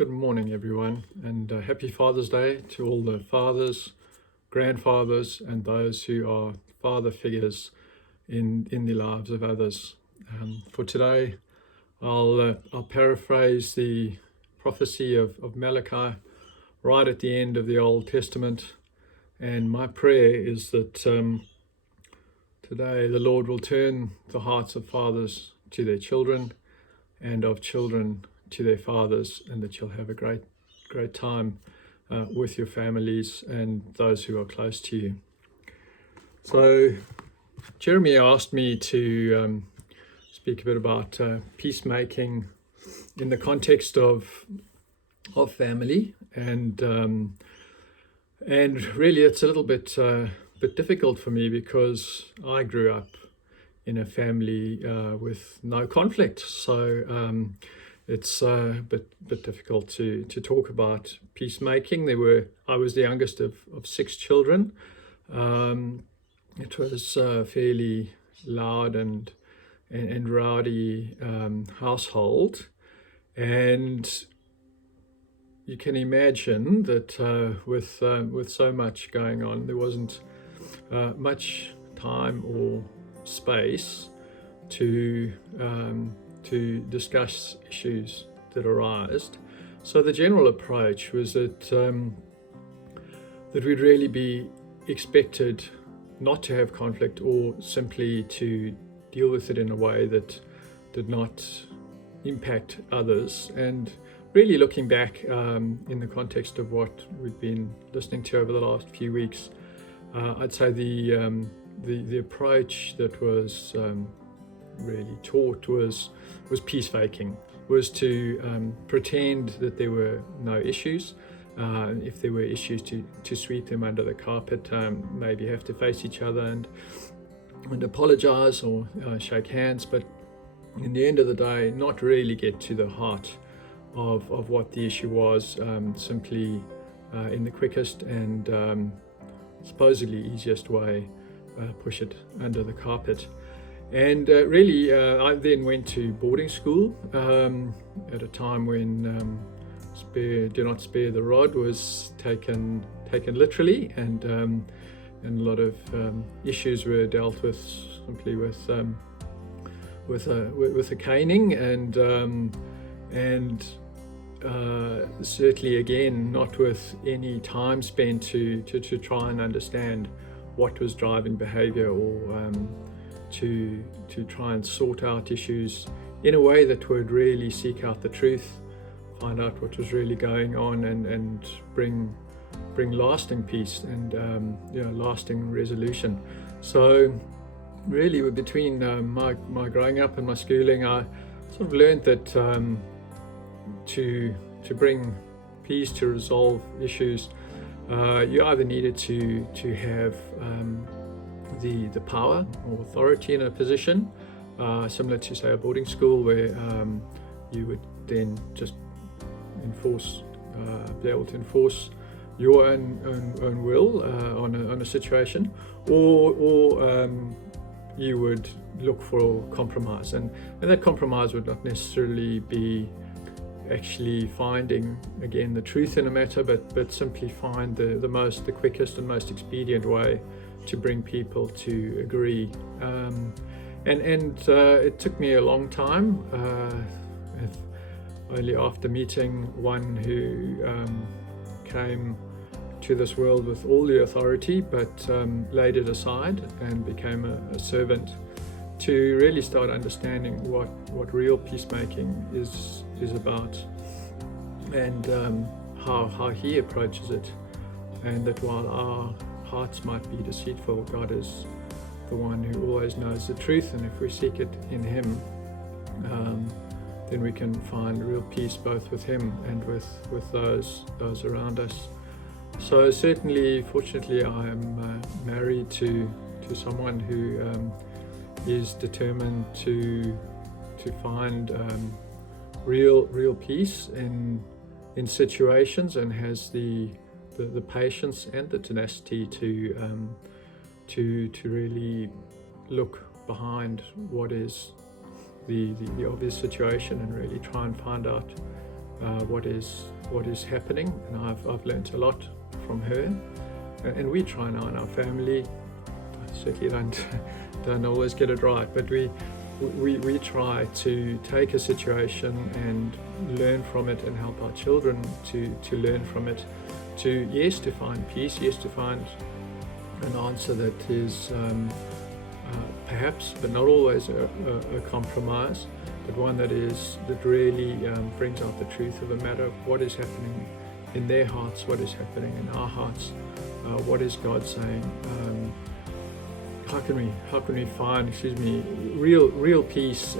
Good morning, everyone, and happy Father's Day to all the fathers, grandfathers, and those who are father figures in the lives of others. For today, I'll paraphrase the prophecy of Malachi right at the end of the Old Testament, and my prayer is that today the Lord will turn the hearts of fathers to their children and of children to their fathers, and that you'll have a great time with your families and those who are close to you. So Jeremy asked me to speak a bit about peacemaking in the context of family, and really it's a little bit difficult for me because I grew up in a family with no conflict, so it's a bit difficult to talk about peacemaking. I was the youngest of 6 children. It was a fairly loud and rowdy household, and you can imagine that with so much going on, there wasn't much time or space to discuss issues that arised. So the general approach was that we'd really be expected not to have conflict, or simply to deal with it in a way that did not impact others. And really looking back in the context of what we've been listening to over the last few weeks, I'd say the approach that was really taught was peace faking, was to pretend that there were no issues. If there were issues, to sweep them under the carpet, maybe have to face each other and apologize or shake hands, but in the end of the day, not really get to the heart of what the issue was, simply in the quickest and supposedly easiest way, push it under the carpet. And really, I then went to boarding school at a time when do not spare the rod was taken literally, and a lot of issues were dealt with simply with a caning, and certainly again not with any time spent to try and understand what was driving behaviour, or to try and sort out issues in a way that would really seek out the truth, find out what was really going on, and bring lasting peace and lasting resolution. So really, between my growing up and my schooling, I sort of learned that to bring peace, to resolve issues, you either needed to have the power or authority in a position, similar to, say, a boarding school, where you would then just be able to enforce your own will on a situation, or you would look for compromise, and that compromise would not necessarily be actually finding again the truth in a matter, but simply find the quickest and most expedient way to bring people to agree. And it took me a long time, only after meeting one who came to this world with all the authority, but laid it aside and became a servant, to really start understanding what real peacemaking is about, and how he approaches it, and that while our hearts might be deceitful, God is the one who always knows the truth, and if we seek it in Him, then we can find real peace both with Him and with those around us. So certainly, fortunately, I am married to someone who is determined to find real peace in situations, and has the patience and the tenacity to really look behind what is the obvious situation, and really try and find out what is happening, and I've learned a lot from her. And we try now in our family. I certainly don't always get it right, but we try to take a situation and learn from it, and help our children to learn from it, to find peace, to find an answer that is perhaps, but not always, a compromise, but one that really brings out the truth of the matter of what is happening in their hearts, what is happening in our hearts, what is God saying. How can we find, real peace,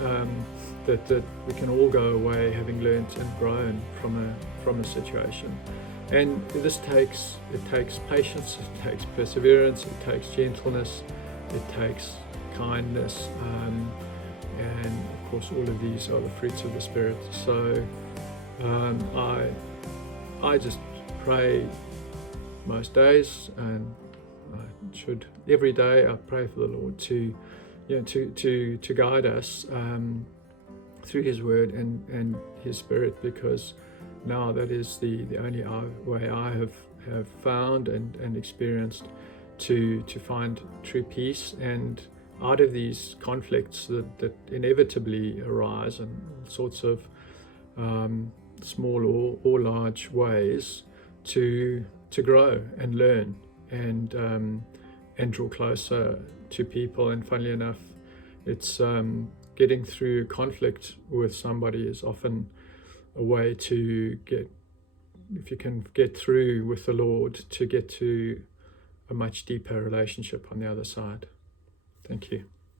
that we can all go away having learnt and grown from a situation. And this takes patience, it takes perseverance, it takes gentleness, it takes kindness, and of course all of these are the fruits of the Spirit. So I just pray most days, and I should every day. I pray for the Lord to guide us through His Word and His Spirit, because now that is the only way I have found and experienced to find true peace, and out of these conflicts that inevitably arise in all sorts of small or large ways, to grow and learn and draw closer to people. And funnily enough, it's getting through conflict with somebody is often a way to get, if you can get through with the Lord, to get to a much deeper relationship on the other side. Thank you.